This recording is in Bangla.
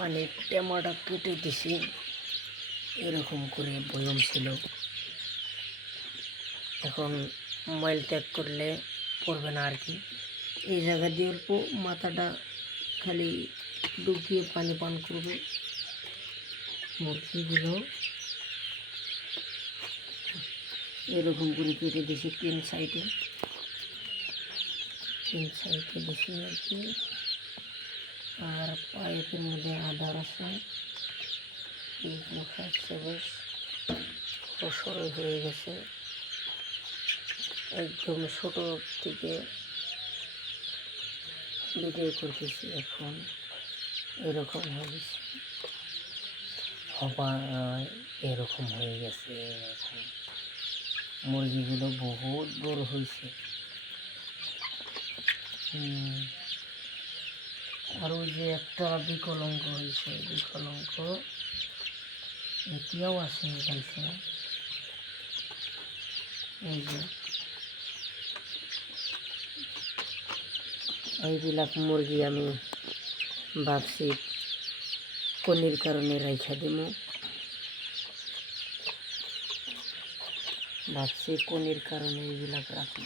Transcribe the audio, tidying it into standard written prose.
পানির টেমাটা কেটে দিছি, এরকম করে বয়ম ছিল। এখন মোবাইল ত্যাগ করলে পড়বে না আর কি। এই জায়গা দিয়ে অল্প মাথাটা খালি ডুবিয়ে পানি পান করবে। মুরগিগুলো এরকম করে কেটে দিছি তিন সাইডে দিছি আর কি। আর পাইপের মধ্যে আধার আছে, খাচ্ছে বেশ সরু হয়ে গেছে। একদম ছোট থেকে ভিডিও করতেছি, এখন এরকম হয়ে গেছে, এরকম হয়ে গেছে। এখন মুরগিগুলো বহুত বড় হয়েছে। আর ওই যে একটা বিকলঙ্ক হয়েছে, বিকলঙ্ক এটিও আসে গেছে। এই যে এইবিলাক মুরগি আমি ভাবছি কনির কারণে রাইখা দিব, ভাবছি কনির কারণে এইবিলাক রাখবো।